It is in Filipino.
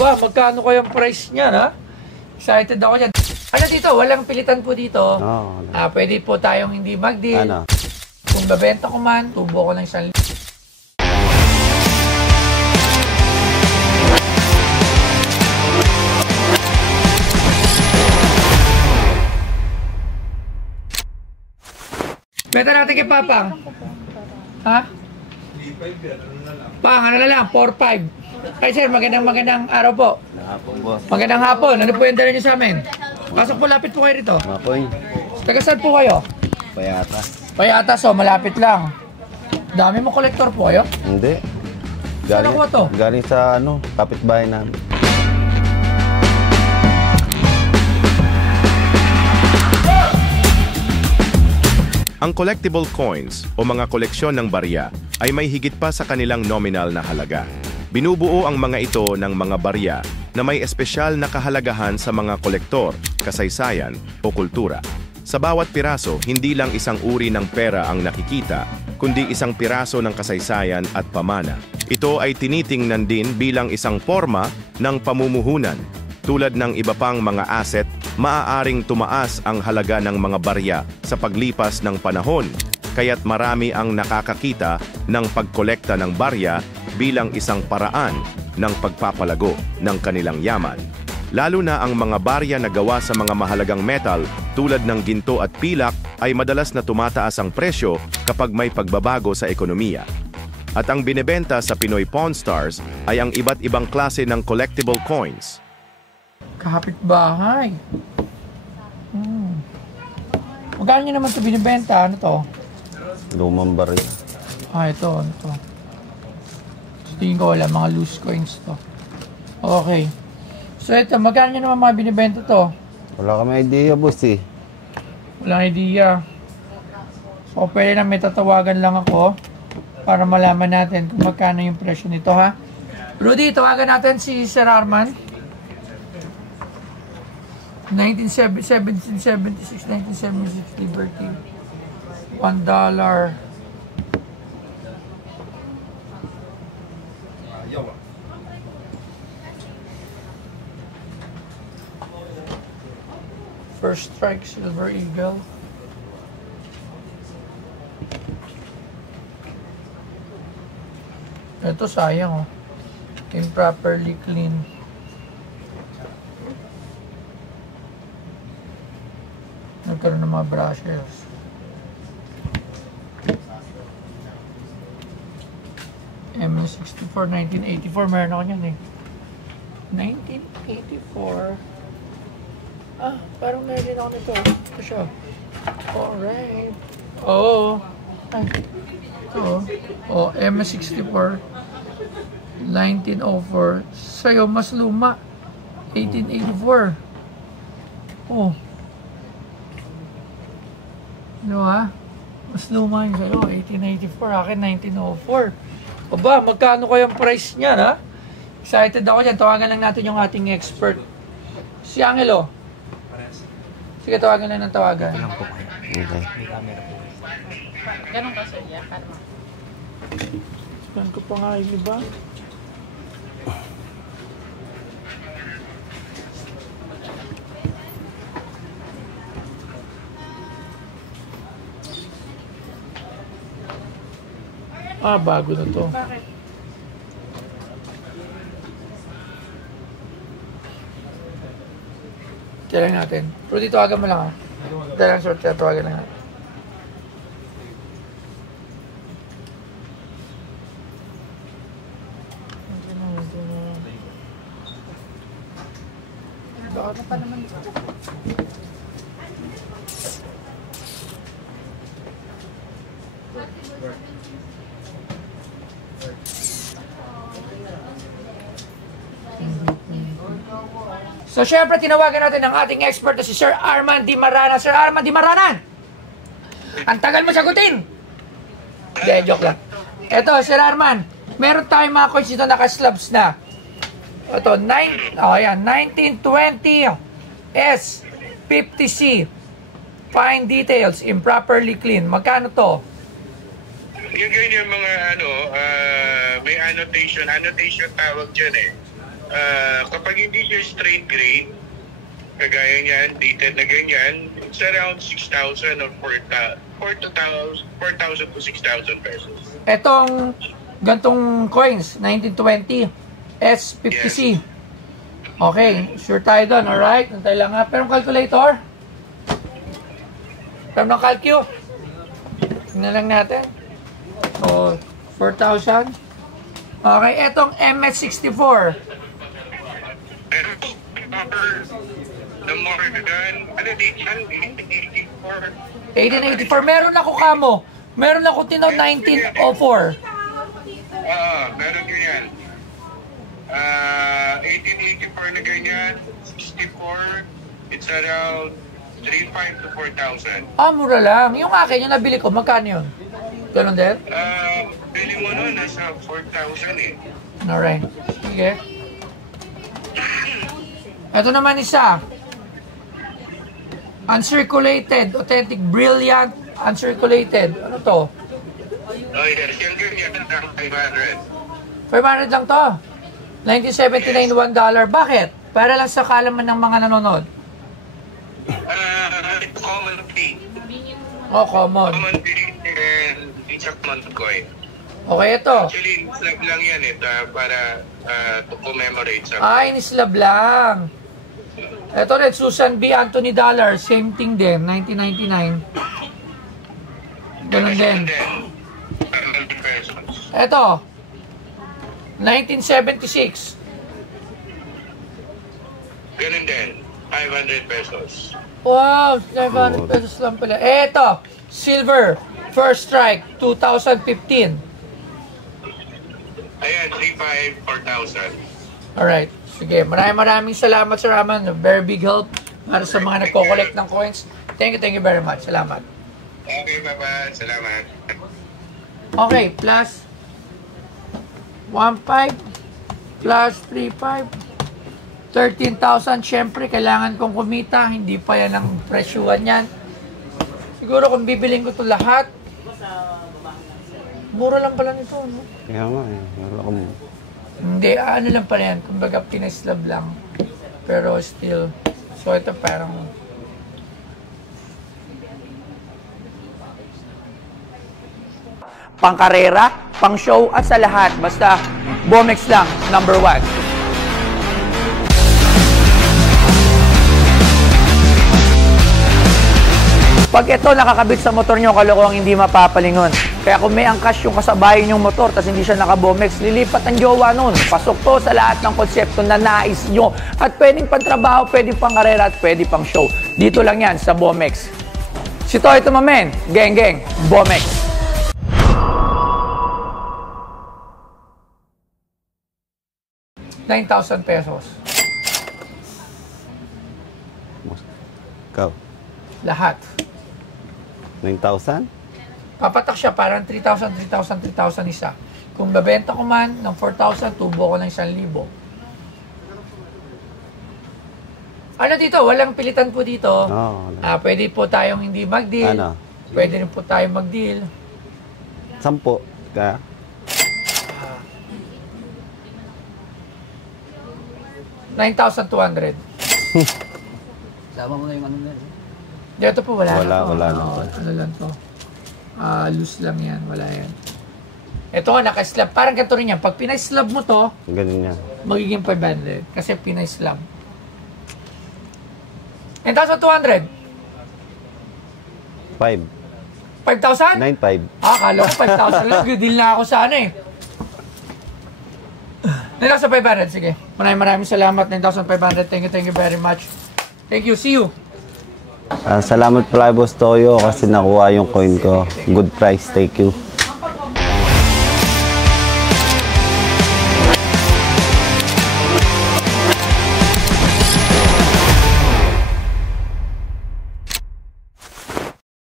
Aba, magkano kayang price niyan, ha? Excited ako dyan. Ano dito? Walang pilitan po dito. No. Pwede po tayong hindi mag-deal. Ano? Kung babenta ko man, tubo ko ng 1,000. Benta natin kay Papa. Ha? 3.5 yan, ano na lang? Pang, ano na lang, 4.5. Ay sir, magandang araw po. Hapon, boss. Magandang hapon. Ano po yung dala niyo sa amin? Pasok po, lapit po kayo rito. Mapoy. Taga saan po kayo? Payata. Payata, so malapit lang. Dami mo kolektor po kayo? Hindi. Saan ako to? Galing sa kapitbahay namin. Ang collectible coins o mga koleksyon ng barya ay may higit pa sa kanilang nominal na halaga. Binubuo ang mga ito ng mga barya na may espesyal na kahalagahan sa mga kolektor, kasaysayan o kultura. Sa bawat piraso, hindi lang isang uri ng pera ang nakikita, kundi isang piraso ng kasaysayan at pamana. Ito ay tinitingnan din bilang isang forma ng pamumuhunan. Tulad ng iba pang mga asset, maaaring tumaas ang halaga ng mga barya sa paglipas ng panahon, kaya't marami ang nakakakita ng pagkolekta ng barya bilang isang paraan ng pagpapalago ng kanilang yaman. Lalo na ang mga barya na gawa sa mga mahalagang metal tulad ng ginto at pilak ay madalas na tumataas ang presyo kapag may pagbabago sa ekonomiya. At ang binebenta sa Pinoy Pawn Stars ay ang iba't ibang klase ng collectible coins. Kapitbahay. Magkano nyo naman ito binibenta? Ano to? Lumang barya. Ito. Ano to? Tingin ko wala, mga loose coins to. Okay. So ito, magkano nyo naman mga binibenta to? Wala kami idea, boss eh. Walang idea. So pwede na may tatawagan lang ako para malaman natin kung magkano yung presyo nito, ha? Rudy, tawagan natin si Sir Arman. 1776, 1976 Liberty. $1. First strike, Silver Eagle. Ito sayang, oh. Improperly clean. Nagkaroon ng mga brushes. MS64, 1984. Meron ako niyan eh. 1984. Parang meron din ako nito. Ito siya. Alright. Oo. Ay. Ito. MS64. 1904. Sa'yo, mas luma. 1884. Oh. Ano ha? Mas luma yung sa'yo. 1884. Akin, 1904. Aba, magkano kayang price niyan, ha? Excited ako dyan. Tawagan lang natin yung ating expert. Si Angelo. Sige, tawagan lang ng tawagan. Okay. Ganun ka, sir. Yeah, kalma. Saan ko pa nga yung iba? Bago na to. Bakit? Kaya lang natin. Rudy, tawagan mo lang, ha? Kaya lang, short, kaya tawagan lang natin. Ano pa naman ito? So, syempre, tinawagan natin ang ating expert na si Sir Arman Di Maranan. Sir Arman Di Maranan! Ang tagal mo sagutin! Hindi, joke lang. Ito, Sir Arman, meron tayong mga coins dito naka-slabs na. Ito, 1920 S 50C. Fine details, improperly clean. Magkano to? Yung ganyan mga may annotation tawag dyan eh. hindi siya straight grade, kagaya niyan, dated na ganyan, it's around 6,000 or 4,000 to 6,000 pesos. Etong gantong coins, 1920 S50C. Okay, sure tayo doon, alright? Antay lang nga. Pero calculator? Pero ng calcu? Tingnan lang natin. So, 4,000. Okay, etong MS64. The more than, ano date yan? 1884. Meron ako kamo. Meron ako tinaw 1904. Meron ganyan. 1884 na ganyan, 64, it's around 3,500 to 4,000. Ah, mura lang. Yung akin, yung nabili ko, magkano yun? Ganon din? Bili mo nun, nasa 4,000 eh. Alright. Sige. Ito naman isa. Uncirculated, authentic, brilliant, uncirculated. Ano to? Oh yes, yung ganyan, 500. 500 lang to. 1979, $1. Bakit? Para lang sa kalaman ng mga nanonood. It's common fee. Oh, common. Common fee and it's a common coin. Okay, ito. Actually, slab lang yan eh, para to commemorate sa... Ay, nislab lang. Ito rin, Susan B. Anthony Dollar. Same thing din, 1999. Ganun din. 100 pesos. Ito, 1976. Ganun din, 500 pesos. Wow, 500 pesos lang pala. Ito, silver, first strike, 2015. Ayan, 3,500, 4,000. Alright, sige. Maraming salamat, Sir Arman. Very big help para sa mga nagko-collect ng coins. Thank you very much. Salamat. Okay, bye-bye. Salamat. Okay, plus 1,500 plus 3,500 13,000. Siyempre, kailangan kong kumita. Hindi pa yan ang presyuhan yan. Siguro kung bibiling ko ito lahat, mura lang pala nito, no? Kaya nga eh. Wala akong... Hindi, ano lang pala yan. Kumbaga, pinaslab lang. Pero still, so ito parang... Pang-karera, pang-show, at sa lahat. Basta, Bomex lang, number 1. Pag ito nakakabit sa motor nyo, kalokohang hindi mapapalingon. Kaya kung may angkas yung kasabayan yung motor tapos hindi siya naka-Bomex, lilipat ang jowa nun. Pasok to sa lahat ng konsepto na nais nyo. At pwedeng pantrabaho, pwedeng pang karera, at pwedeng pang show. Dito lang yan sa Bomex. Si Toy Tumamen, geng, Bomex. ₱9,000. Ikaw? Lahat. 9,000? Papatak siya parang 3,000 isa. Kung babenta ko man ng 4,000, tubo ko ng 1,000. Ano dito? Walang pilitan po dito. Oo. Pwede po tayong hindi mag-deal. Ano? Pwede rin po tayong mag-deal. 10. Kaya? $9,200. Sama mo na yung ano na. Dito po wala na po. Wala na po. Ano lang to. Loose lang yan. Wala yan. Ito nga, naka-slab. Parang ganito rin yan. Pag pinay-slab mo to, Ganun yan. magiging 500. Kasi pinay-slab. 9,200. 5. 5,000? 9,500. Akala ko 5,000 lang. Deal na ako sa ano eh. 9,500. Sige. Maraming salamat. 9,500. Thank you very much. Thank you. See you. Salamat pala, Boss Toyo, kasi nakuha yung coin ko. Good price. Thank you.